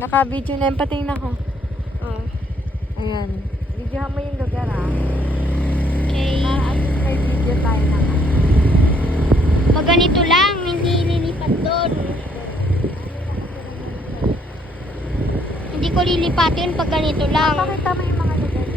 Naka-video na yung patingin ako. Oh. Ayan. Videohan mo yung lugar Okay. Para at least may video tayo na. Pag ganito lang, hindi lilipat doon. Hindi ko lilipat yun pag ganito lang. Pakita mo yung mga lugar.